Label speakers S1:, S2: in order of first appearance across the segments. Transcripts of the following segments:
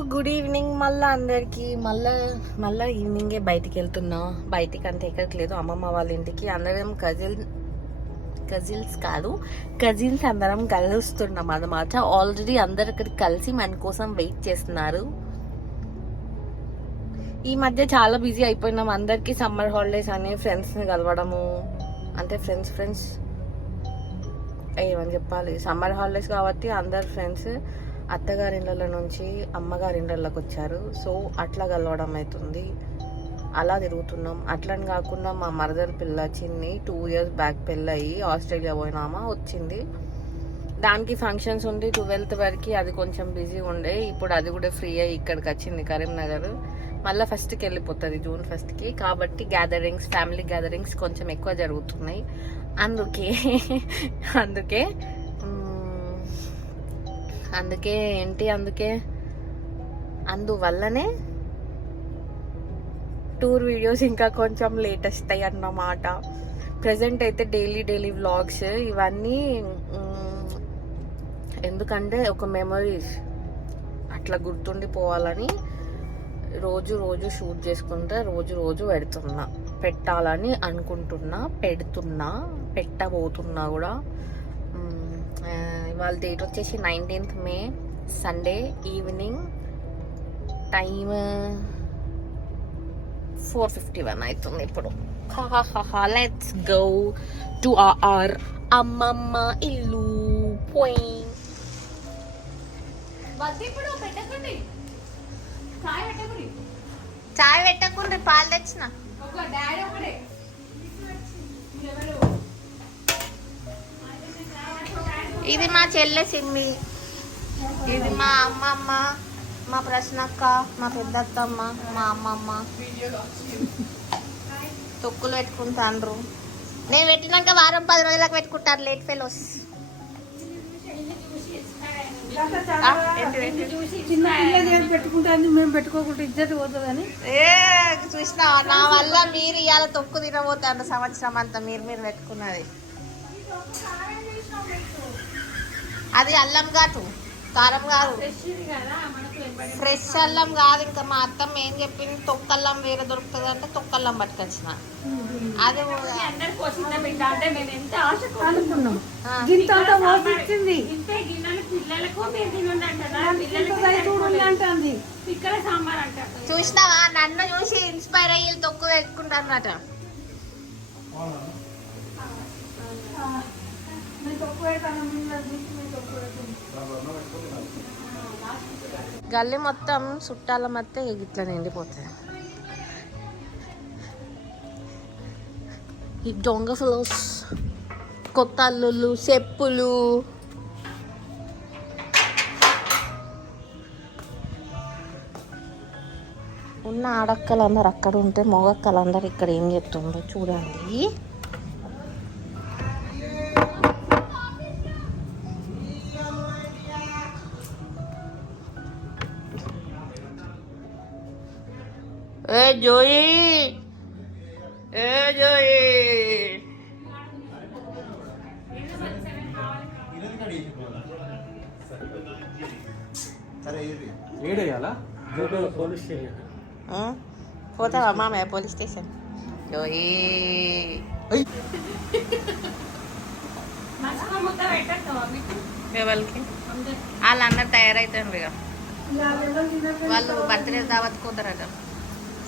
S1: Good evening మళ్ళీ అందరికీ. మళ్ళీ మళ్ళీ ఈవినింగే బయటికి వెళ్తున్నాం. బయటికి అంటే ఎక్కడికి లేదు. అమ్మమ్మ వాళ్ళ ఇంటికి. అందరం కజిల్ కజిల్స్ కాదు కజిన్స్ అందరం కలుస్తున్నాం అన్నమాట. ఆల్రెడీ అందరు అక్కడికి కలిసి మన కోసం వెయిట్ చేస్తున్నారు. ఈ మధ్య చాలా బిజీ అయిపోయినాం. అందరికీ సమ్మర్ హాలిడేస్ అని ఫ్రెండ్స్ని కలవడము. అంటే ఫ్రెండ్స్ ఫ్రెండ్స్ ఏమని చెప్పాలి? సమ్మర్ హాలిడేస్ కాబట్టి అందరు ఫ్రెండ్స్ అత్తగారిండ్ల నుంచి అమ్మగారిండ్లకు వచ్చారు సో అట్లా కలవడం అవుతుంది అలా తిరుగుతున్నాం. అట్లని కాకుండా మా మరదల పిల్ల చిన్ని టూ ఇయర్స్ బ్యాక్ పెళ్ళయి ఆస్ట్రేలియా పోయినామా వచ్చింది. దానికి ఫంక్షన్స్ ఉండి ట్వెల్త్ వరకు అది కొంచెం బిజీ ఉండే. ఇప్పుడు అది కూడా ఫ్రీ అయ్యి ఇక్కడికి వచ్చింది కరీంనగర్. మళ్ళీ ఫస్ట్కి వెళ్ళిపోతుంది జూన్ ఫస్ట్కి కాబట్టి గ్యాదరింగ్స్ ఫ్యామిలీ గ్యాదరింగ్స్ కొంచెం ఎక్కువ జరుగుతున్నాయి. అందుకే అందుకే అందుకే ఏంటి అందుకే అందువల్లనే టూర్ వీడియోస్ ఇంకా కొంచెం లేట్ వస్తాయి అన్నమాట ప్రజెంట్ అయితే డైలీ డైలీ వ్లాగ్స్ ఇవన్నీ ఎందుకంటే ఒక మెమరీస్ అట్లా గుర్తుండిపోవాలని రోజు రోజు షూట్ చేసుకుంటే రోజు రోజు పెడుతున్నా. పెట్టాలని అనుకుంటున్నా పెడుతున్నా పెట్టబోతున్నా కూడా. ఇవాళ డేట్ వచ్చేసి nineteenth May Sunday evening time four fifty one అవుతుంది ఇప్పుడు. లెట్స్ గో టు ఆర్ అమ్మమ్మ ఇల్లు. పోయి. చాయ్ పెట్టకుండా పాలు తెచ్చిన. ఇది మా చెల్లె సిమ్మి. ఇది మా అమ్మమ్మ మా ప్రశ్నక్క మా పెద్దత్తమ్మ మా అమ్మమ్మ. తొక్కులు పెట్టుకుంటాండ్రు. నేను పెట్టినాక వారం పది రోజులకు పెట్టుకుంటారు లేట్ ఫెలోస్.
S2: పెట్టుకుంటాను మేము పెట్టుకోకుండా ఇజ్జత్ పోతుందని.
S1: ఏ చూసినా నా వల్ల మీరు ఇవాళ తొక్కు తినబోతారు సంవత్సరం అంతా మీరు మీరు పెట్టుకున్నది. అది అల్లం ఘాటు కారం కాదు. ఫ్రెష్ అల్లం కాదు ఇంకా మా అత్తమ్మ ఏం చెప్పింది? తొక్కల్లం వేరే దొరుకుతుంది అంటే తొక్కల్లం పట్టుకొచ్చిన. అది చూసినావా? నన్ను చూసి ఇన్స్పైర్ అయ్యి తొక్కు పెట్టుకుంటారన్నట
S2: మేము తక్కువ అవుతాను మేము చూసి మేము తక్కువ అవుతాం
S1: గల్లీ మొత్తం చుట్టాల మధ్య ఇట్లా నిండిపోతుంది ఈ దొంగ ఫ్లోస్ కొత్త అల్లుళ్ళు చెప్పులు. ఉన్న ఆడక్కలందరూ అక్కడ ఉంటే మొగక్కలందరూ ఇక్కడ ఏం చెప్తుండో చూడండి. జోయి. ఏ జోయి? పోతావా మామయ్య పోలీస్ స్టేషన్? జోయి. ఎవరికి వాళ్ళు అందరు తయారైతారు ఇక వాళ్ళు. బర్త్డే దావత్ కూతురట.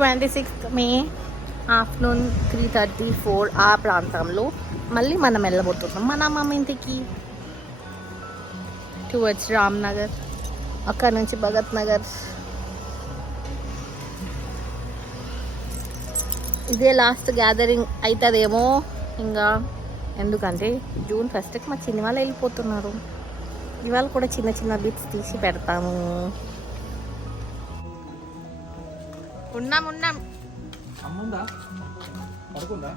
S1: Twenty sixth May afternoon three thirty four ఆ ప్రాంతంలో మళ్ళీ మనం వెళ్ళబోతున్నాం. మన అమ్మమ్మ ఇంటికి. టువర్డ్స్ రామ్ నగర్ అక్కడ నుంచి భగత్ నగర్ ఇదే లాస్ట్ గ్యాదరింగ్ అవుతుందేమో ఇంకా. ఎందుకంటే జూన్ ఫస్ట్కి మా చిన్న వాళ్ళు వెళ్ళిపోతున్నారు. ఇవాళ కూడా చిన్న చిన్న బిట్స్ తీసి పెడతాము. ఉన్నాం ఉన్నాం.
S3: అమ్ముందా? పడుకుందా?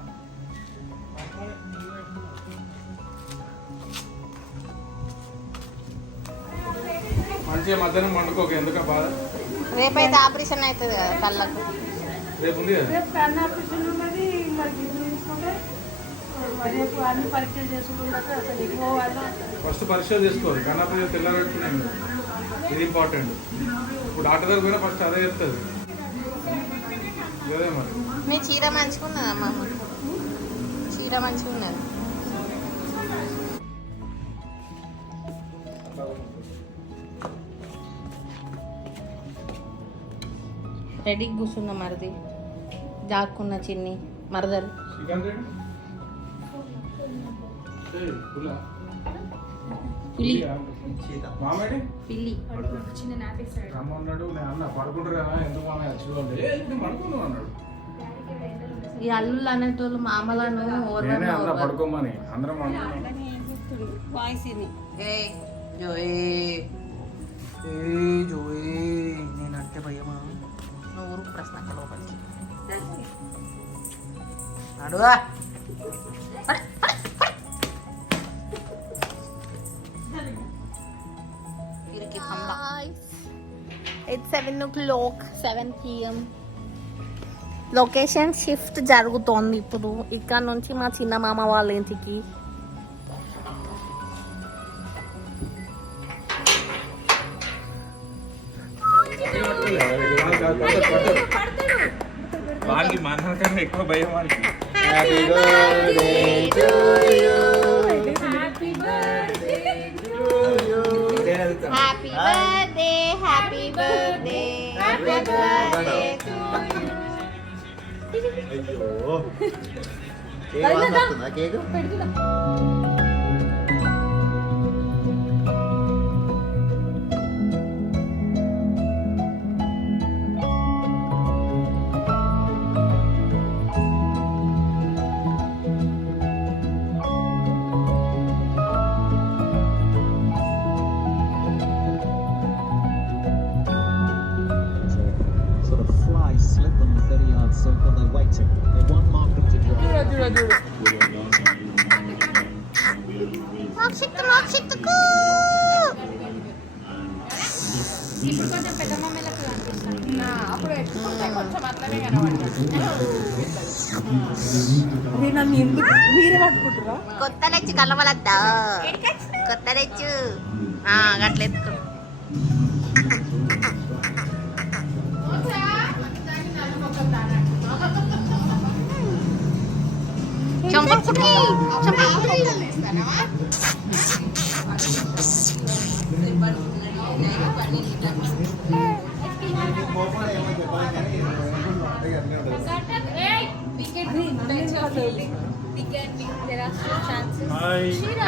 S3: మంచిగా మధ్యాహ్నం వండుకోక ఎందుక బాధ?
S1: రేపైతే ఆపరేషన్ అవుతుంది కదా కళ్ళకు.
S3: రేపు ఉంది కదా?
S2: రేపు కన్నా ఆపరేషన్ ఉన్నది
S3: ఫస్ట్ పరీక్ష చేసుకోవాలి. కన్నప్పుడు తెల్లగట్టుకున్నాం ఇది ఇంపార్టెంట్ ఇప్పుడు డాక్టర్ దగ్గర పోయినా ఫస్ట్ అదే చెప్తుంది.
S1: మీ చీర మంచిగా ఉన్నదమ్మా చీర మంచిగా ఉన్నది రెడీ కూర్చున్న మరిది. దాక్కున్న చిన్ని మరదలు.
S3: పులి. మామేడి?
S1: పిల్లి.
S4: చిన్న నాటేస్తాడు
S3: రమ్మన్నాడు నేను అన్న పడుకుంటారు? ఎందుకు మామయ్య ఏ ఇప్పుడు పడుకుందాం అన్నాడు.
S1: ఈ అల్లుళ్ళు అనేటోళ్ళు మామలను
S3: నేనే
S1: ఓర్వను
S3: అన్న. పడుకోమని అందరం
S1: ఏ జోయే. ఏ జోయే. నేనంటే భయమా? నువ్వు ఊరు ప్రశ్న లోపలికి. అడుగా it's seven o'clock seven PM location shift జరుగుతోంది ఇప్పుడు ఇక్కడ నుంచి మా చిన్న మామ వాళ్ళ ఇంటికి
S3: వాడికి మనకన్నా ఎక్కువ భయం వాడికి
S1: happy birthday happy birthday happy birthday
S5: birthday,
S6: happy birthday, happy birthday to you. అయ్యో కేక్ పెడుతున్నా cake 30 yard circle. They're waiting. They want Markham to drive.
S1: Mokshith మోక్షిత్తుకు
S4: ఇప్పుడు కొంచెం పెద్ద మమ్మీలకు కనిపిస్తాను అప్పుడు ఎత్తుకుంటే కొంచెం అట్లనే
S2: నన్ను ఎందుకు మీరే పట్టుకుంటారా
S1: కొత్త లెచ్చు కలవలద్దా కొత్త గట్లెత్తుకో చంపకుటి చంపకుటి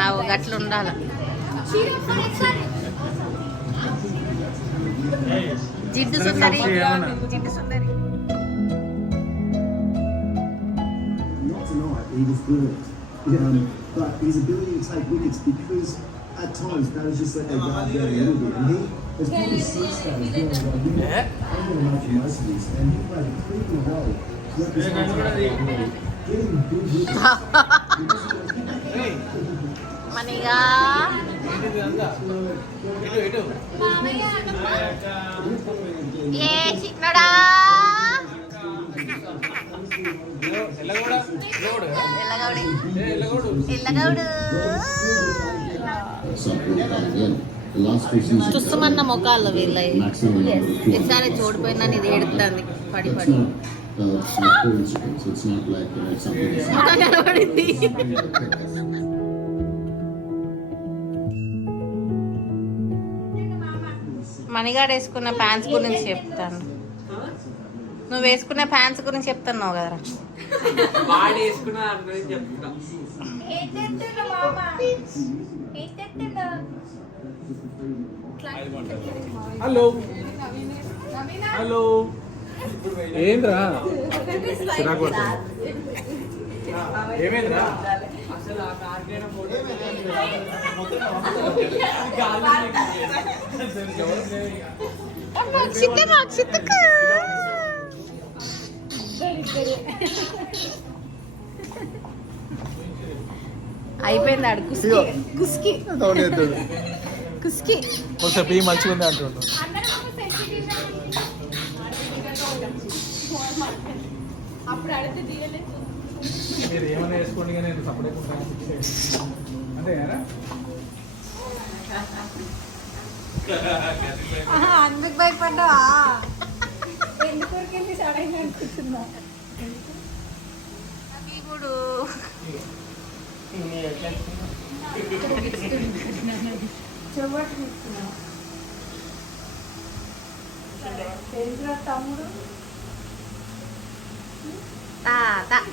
S1: అవు గట్ల ఉండాలి. జిడ్డు సుందరి. జిడ్డు
S7: tonight, he was brilliant. Um, but his ability to take wickets because at times batters just let their guard down a little bit. And he has probably sensed that as well. Like, you know, I'm going to make most of this. And he played a critical role representing getting big wickets.
S1: మనీగా ఏ చిక్నడా చుస్తుమన్న మొఖాలు వీళ్ళ ఈసారి చూడిపోయినా ఇది ఏడుతుంది పడి పడి. కనబడింది. మణిగాడు వేసుకున్న pants గురించి చెప్తాను. నువ్వు వేసుకునే ప్యాంట్స్ గురించి చెప్తున్నావు కదరా.
S8: చెప్తున్నా
S3: హలో. హలో. ఏంద్రా? చిరాకు పడుతుంది. ఏమైందిరా?
S8: అసలు ఆ కార్గైన ఫోటో
S1: మోక్షిత మోక్షితకు అయిపోయింది ఆడు. కుస్కి. కుస్కి. కుస్కి.
S3: ఒకసారి బియ్యం మంచిగా ఉంది అంటుండు.
S4: అప్పుడు అడిగితే దిగలేదు
S3: మీరు ఏమైనా వేసుకోండి కానీ నేను సపరేట్ అంతే కదా
S4: అందుకు భయపడ్డావా? ఎందుకు సడన్ అనిపిస్తుందా
S1: 아,
S2: 하비브루.
S1: 따다.